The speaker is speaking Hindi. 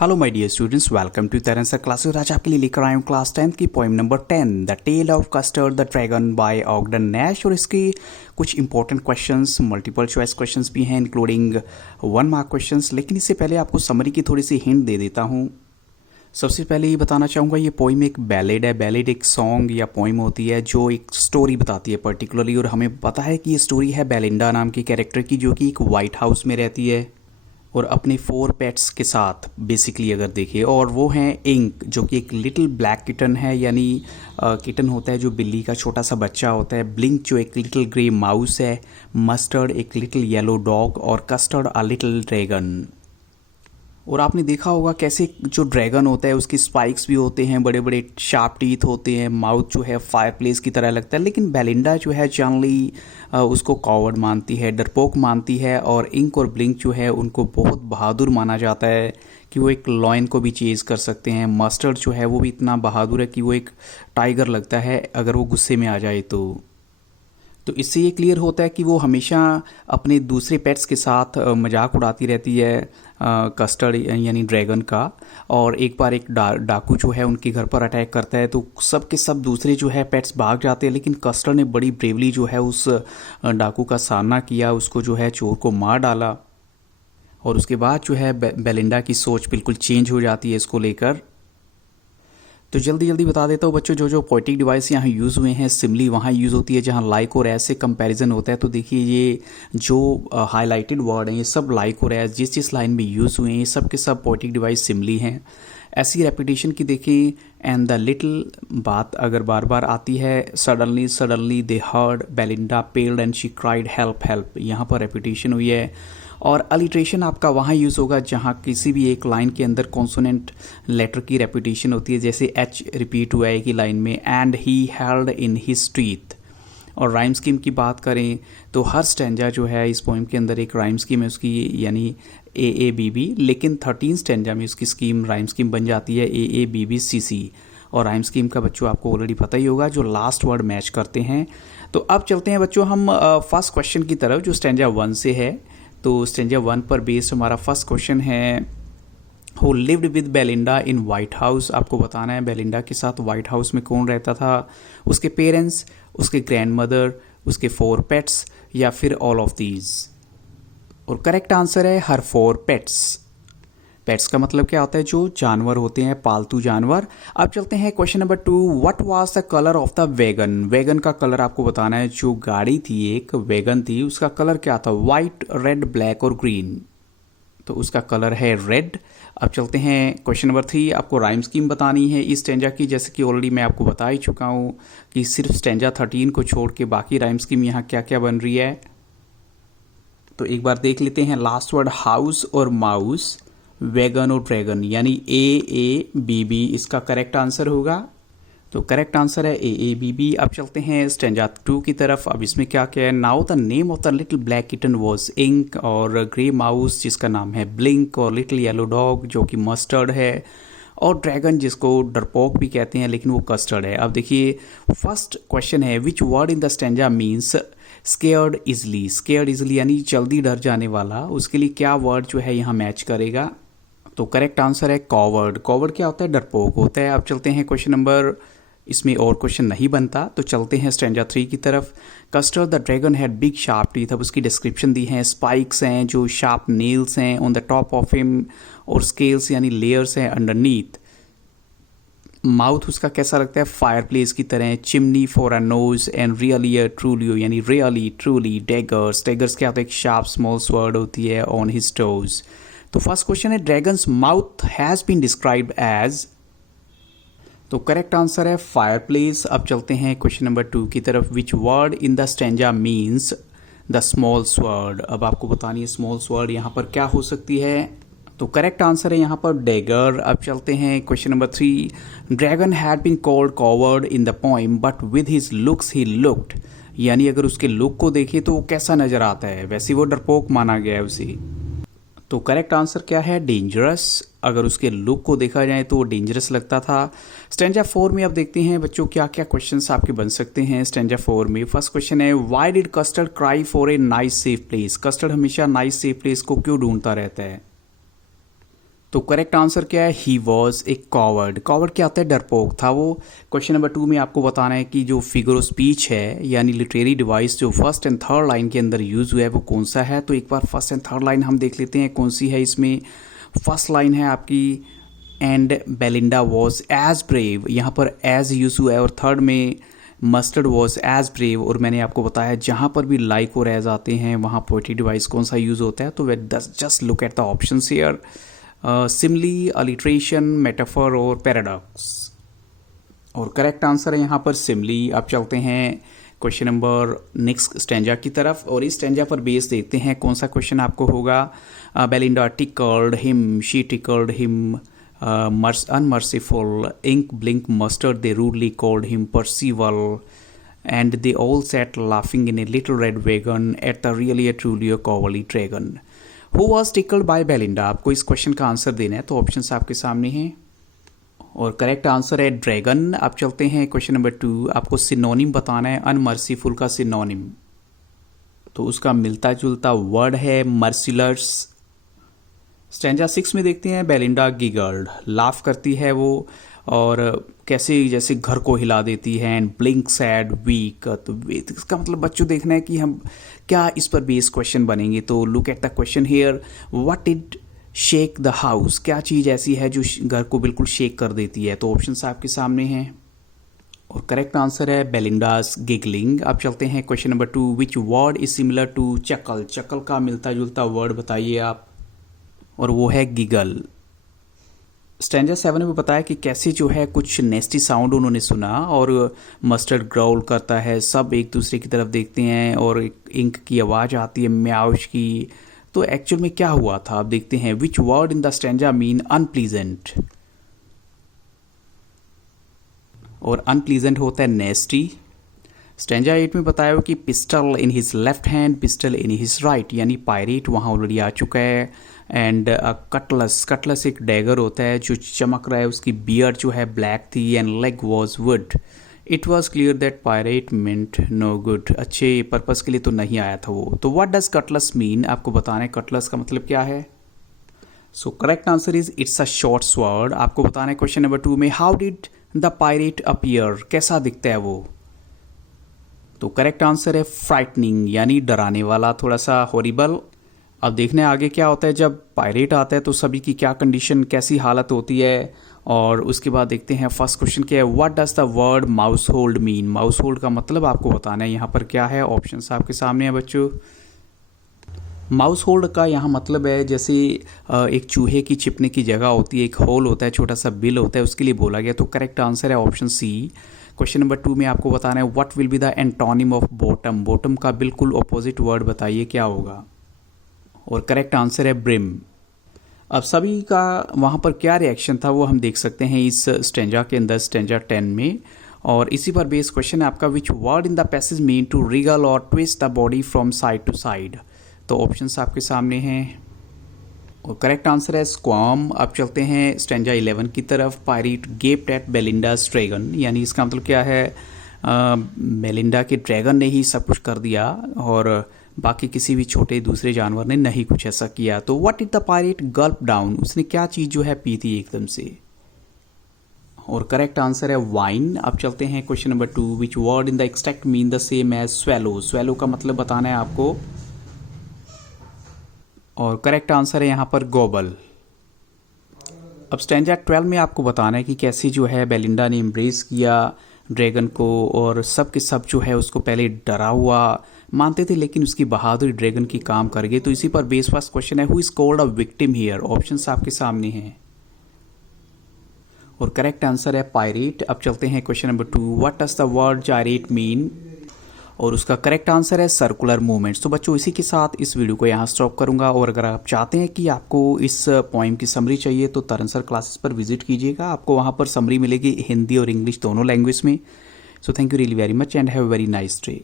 Hello my dear students, welcome to Taran sir classes. आज आपके लिए लेकर आया हूँ क्लास 10 की poem number 10 the tale of custard the dragon by Ogden Nash. और इसकी कुछ important questions, multiple choice questions भी हैं, इंक्लूडिंग 1 मार्क क्वेश्चंस। लेकिन इससे पहले आपको समरी की थोड़ी सी हिंट दे देता हूँ। सबसे पहले ये बताना चाहूँगा, ये पोइम एक बैलेड है। बैलेड एक सॉन्ग या पोइम होती है जो एक स्टोरी बताती है पर्टिकुलरली, और हमें पता है कि ये स्टोरी है बेलिंडा नाम की कैरेक्टर की, जो कि एक वाइट हाउस में रहती है और अपने 4 पेट्स के साथ बेसिकली अगर देखें। और वो हैं इंक, जो कि एक लिटिल ब्लैक किटन है, यानी किटन होता है जो बिल्ली का छोटा सा बच्चा होता है। ब्लिंक जो एक लिटिल ग्रे माउस है। मस्टर्ड एक लिटिल येलो डॉग, और कस्टर्ड अ लिटिल ड्रैगन। और आपने देखा होगा कैसे जो ड्रैगन होता है उसकी स्पाइक्स भी होते हैं, बड़े बड़े शार्प टीथ होते हैं, माउथ जो है फायर प्लेस की तरह लगता है। लेकिन बेलिंडा जो है जनरली उसको कॉवर्ड मानती है, डरपोक मानती है। और इंक और ब्लिंक जो है उनको बहुत बहादुर माना जाता है कि वो एक लॉयन को भी चेज कर सकते हैं। मस्टर्ड जो है वो भी इतना बहादुर है कि वो एक टाइगर लगता है अगर वो गुस्से में आ जाए तो इससे ये क्लियर होता है कि वो हमेशा अपने दूसरे पेट्स के साथ मजाक उड़ाती रहती है कस्टर्ड यानी ड्रैगन का। और एक बार एक डाकू जो है उनके घर पर अटैक करता है, तो सब के सब दूसरे जो है पेट्स भाग जाते हैं। लेकिन कस्टर्ड ने बड़ी ब्रेवली जो है उस डाकू का सामना किया, उसको जो है चोर को मार डाला। और उसके बाद जो है बेलिंडा की सोच बिल्कुल चेंज हो जाती है इसको लेकर। तो जल्दी जल्दी बता देता हूँ बच्चों, जो पोएटिक डिवाइस यहाँ यूज़ हुए हैं, सिमली वहाँ यूज़ होती है जहाँ लाइक और एज से कंपैरिजन होता है। तो देखिए ये जो हाईलाइटेड वर्ड हैं ये सब लाइक और एज जिस जिस लाइन में यूज़ हुए हैं ये सब के सब पोएटिक डिवाइस सिमली हैं। ऐसी रेपिटेशन की देखिए, एंड द लिटिल बात अगर बार बार आती है, suddenly suddenly they heard Belinda पेल्ड and she cried help help, यहाँ पर रेपिटेशन हुई है। और अलिट्रेशन आपका वहाँ यूज़ होगा जहाँ किसी भी एक लाइन के अंदर कॉन्सोनेंट लेटर की रेपिटेशन होती है, जैसे एच रिपीट हुआ है एक ही लाइन में, and he held in his teeth. और राइम स्कीम की बात करें तो हर स्टेंजा जो है इस पोइम के अंदर एक राइम स्कीम है उसकी, यानी AABB। लेकिन 13 स्टेंजा में उसकी स्कीम राइम स्कीम बन जाती है AABBCC। और राइम स्कीम का बच्चों आपको ऑलरेडी पता ही होगा, जो लास्ट वर्ड मैच करते हैं। तो अब चलते हैं बच्चों हम फर्स्ट क्वेश्चन की तरफ, जो स्टेंजा 1 से है। तो स्टेंजा 1 पर बेस्ड हमारा फर्स्ट क्वेश्चन है, who lived with Belinda in white house. आपको बताना है बेलिंडा के साथ वाइट हाउस में कौन रहता था, उसके पेरेंट्स, उसके ग्रैंड मदर, उसके 4 पेट्स, या फिर ऑल ऑफ दीज। और करेक्ट आंसर है हर 4 पेट्स। पेट्स का मतलब क्या होता है, जो जानवर होते हैं, पालतू जानवर। अब चलते हैं question number 2, what was the colour of the wagon. Wagon का कलर आपको बताना है, जो गाड़ी थी एक वैगन थी उसका कलर क्या था, व्हाइट, रेड, ब्लैक और ग्रीन। तो उसका कलर है रेड। अब चलते हैं क्वेश्चन नंबर 3, आपको राइम स्कीम बतानी है इस स्टेंजा की, जैसे कि ऑलरेडी मैं आपको बता ही चुका हूँ कि सिर्फ स्टेंजा 13 को छोड़ के बाकी राइम स्कीम यहाँ क्या क्या बन रही है। तो एक बार देख लेते हैं, लास्ट वर्ड हाउस और माउस, वैगन और ड्रैगन, यानी AABB इसका करेक्ट आंसर होगा। तो करेक्ट आंसर है AABB। अब चलते हैं स्टेंजा 2 की तरफ। अब इसमें क्या क्या है, now the name of the little black kitten was ink, और ग्रे माउस जिसका नाम है ब्लिंक, और लिटिल येलो डॉग जो कि मस्टर्ड है, और ड्रैगन जिसको डरपोक भी कहते हैं लेकिन वो कस्टर्ड है। अब देखिए फर्स्ट क्वेश्चन है, विच word in the stanza means scared easily. Scared easily यानी जल्दी डर जाने वाला, उसके लिए क्या वर्ड जो है यहाँ मैच करेगा। तो करेक्ट आंसर है कॉवर्ड। कॉवर्ड क्या होता है, डरपोक होता है। अब चलते हैं क्वेश्चन नंबर, इसमें और क्वेश्चन नहीं बनता, तो चलते हैं स्टेंजा 3 की तरफ। Custard the dragon had big sharp teeth. अब उसकी डिस्क्रिप्शन दी है, स्पाइक्स हैं जो शार्प नेल्स हैं on the top of him, और स्केल्स यानी लेयर्स हैं अंडरनीथ। माउथ उसका कैसा लगता है, फायर प्लेस की तरह। Chimney for a knows, and really a truly, यानी रियली ट्रूली। डेगर्स, डेगर्स क्या होता है, एक शार्प स्मॉल स्वर्ड होती है ऑन हिज टोज। तो फर्स्ट क्वेश्चन है, dragon's mouth has been described as. तो करेक्ट आंसर है फायर प्लेस। अब चलते हैं क्वेश्चन नंबर 2 की तरफ, which word in the stanza means the small sword. अब आपको बतानी है स्मॉल स्वर्ड यहाँ पर क्या हो सकती है। तो करेक्ट आंसर है यहाँ पर डेगर। अब चलते हैं question number 3, dragon had been called coward in the poem but with his looks he looked, यानी अगर उसके लुक को देखें तो वो कैसा नजर आता है, वैसे वो डरपोक माना गया है उसे। तो करेक्ट आंसर क्या है, डेंजरस। अगर उसके लुक को देखा जाए तो वो डेंजरस लगता था। स्टेंजा 4 में अब देखते हैं बच्चों क्या क्या क्वेश्चंस आपके बन सकते हैं स्टेंजा 4 में। फर्स्ट क्वेश्चन है, why did custard cry for a nice safe place. Custard हमेशा नाइस सेफ प्लेस को क्यों ढूंढता रहता है। तो करेक्ट आंसर क्या है, he was a coward. Coward क्या होता है, डरपोक था वो। क्वेश्चन नंबर 2 में आपको बताना है कि जो फिगर ऑफ स्पीच है यानी लिटरेरी डिवाइस जो फर्स्ट एंड थर्ड लाइन के अंदर यूज हुआ है वो कौन सा है। तो एक बार फर्स्ट एंड थर्ड लाइन हम देख लेते हैं कौन सी है। इसमें फर्स्ट लाइन है आपकी, and Belinda was as brave, यहाँ पर एज यूज हुआ है। और थर्ड में मस्टर्ड वॉज एज ब्रेव। और मैंने आपको बताया जहाँ पर भी लाइक और एज आते हैं वहाँ पोएट्री डिवाइस कौन सा यूज होता है। तो we just look at the option here, simile, alliteration, metaphor और पैराडॉक्स। और करेक्ट आंसर है यहाँ पर सिमली। अब चलते हैं क्वेश्चन नंबर नेक्स्ट स्टैंजा की तरफ, और इस स्टैंजा पर बेस देखते हैं कौन सा क्वेश्चन आपको होगा। Belinda tickled him, she tickled him, unmerciful, ink blink mustard, they rudely called him Percival, and they all sat laughing in a little red wagon at the really a truly a cowardly dragon. Who was tickled by Belinda? आपको इस क्वेश्चन का आंसर देना है, तो ऑप्शंस आपके सामने हैं और करेक्ट आंसर है ड्रैगन। आप चलते हैं क्वेश्चन नंबर 2, आपको सिनोनिम बताना है अनमर्सीफुल का सिनोनिम। तो उसका मिलता जुलता वर्ड है मर्सिलस। स्टैंजा 6 में देखते हैं बेलिंडा गिगल्ड, लाफ करती है वो और कैसे जैसे घर को हिला देती है। एंड ब्लिंक सैड वीक, तो इसका मतलब बच्चों देखना है कि हम क्या इस पर बेस क्वेश्चन बनेंगे। तो look at the question here, what did shake the house, क्या चीज़ ऐसी है जो घर को बिल्कुल शेक कर देती है। तो ऑप्शन आपके सामने हैं और करेक्ट आंसर है बेलिंडास गिगलिंग। अब चलते हैं question number 2, which word is similar to chuckle, chuckle का मिलता जुलता वर्ड बताइए आप, और वो है गिगल। स्टैंजा 7 में बताया कि कैसे जो है कुछ नेस्टी साउंड उन्होंने सुना और मस्टर्ड ग्राउल करता है, सब एक दूसरे की तरफ देखते हैं और इंक की आवाज़ आती है म्याउश की। तो एक्चुअल में क्या हुआ था आप देखते हैं। विच word in the stanza mean unpleasant, और अनप्लीजेंट होता है नेस्टी। स्टैंजा 8 में बताया कि pistol in his left hand, pistol in his right, यानी पायरेट वहाँ ऑलरेडी आ चुका है। एंड कटलस, कटलस एक डैगर होता है जो चमक रहा है, उसकी बियर्ड जो है ब्लैक थी। And leg was wood, it was clear that pirate meant no good, अच्छे पर्पस के लिए तो नहीं आया था वो। तो व्हाट डज कटलस मीन, आपको बताना है कटलस का मतलब क्या है। So correct answer is it's a short sword. आपको बताना है क्वेश्चन नंबर 2 में, how did the pirate appear, कैसा दिखता है वो। तो करेक्ट आंसर है फ्राइटनिंग, यानी डराने वाला, थोड़ा सा हॉरिबल। अब देखने आगे क्या होता है जब पायरेट आता है तो सभी की क्या कंडीशन, कैसी हालत होती है। और उसके बाद देखते हैं फर्स्ट क्वेश्चन क्या है, what does the word mouse hold mean, mouse hold का मतलब आपको बताना है यहाँ पर क्या है। ऑप्शंस आपके सामने है बच्चों। माउस होल्ड का यहाँ मतलब है जैसे एक चूहे की छिपने की जगह होती है, एक होल होता है, छोटा सा बिल होता है, उसके लिए बोला गया। तो करेक्ट आंसर है ऑप्शन सी। क्वेश्चन नंबर 2 में आपको बताना है what will be the antonym of bottom, bottom का बिल्कुल अपोजिट वर्ड बताइए क्या होगा। और करेक्ट आंसर है ब्रिम। अब सभी का वहाँ पर क्या रिएक्शन था वो हम देख सकते हैं इस स्टैंजा के अंदर, स्टैंजा 10 में। और इसी पर बेस क्वेश्चन है आपका, which word in the passage mean to wriggle और twist the body from side to side. तो ऑप्शंस आपके सामने हैं और करेक्ट आंसर है स्क्वाम। अब चलते हैं स्टैंजा 11 की तरफ, पायरेट गेप्ड एट बेलिंडास ड्रैगन, यानी इसका मतलब क्या है, बेलिंडा के ड्रैगन ने ही सब कुछ कर दिया और बाकी किसी भी छोटे दूसरे जानवर ने नहीं कुछ ऐसा किया। तो what did the pirate Gulp down, उसने क्या चीज़ जो है पी थी एकदम से। और करेक्ट आंसर है वाइन। अब चलते हैं question number 2, which word in the extract mean the same as swallow, swallow का मतलब बताना है आपको। और करेक्ट आंसर है यहाँ पर गोबल। अब स्टैंजा 12 में आपको बताना है कि कैसे जो है बेलिंडा ने एम्ब्रेस किया ड्रैगन को और सब के सब जो है उसको पहले डरा हुआ मानते थे लेकिन उसकी बहादुरी ड्रैगन की काम कर गई। तो इसी पर बेस फर्स्ट क्वेश्चन है, who is called a victim here. Options आपके सामने हैं और करेक्ट आंसर है पायरेट। अब चलते हैं question number 2, what does the word gyrate mean, और उसका करेक्ट आंसर है सर्कुलर मूवमेंट्स। तो बच्चों इसी के साथ इस वीडियो को यहाँ स्टॉप करूँगा और अगर आप चाहते हैं कि आपको इस पोइम की समरी चाहिए तो तरन सर क्लासेस पर विजिट कीजिएगा, आपको वहाँ पर समरी मिलेगी हिंदी और इंग्लिश दोनों लैंग्वेज में। So thank you really very much and have a very nice day.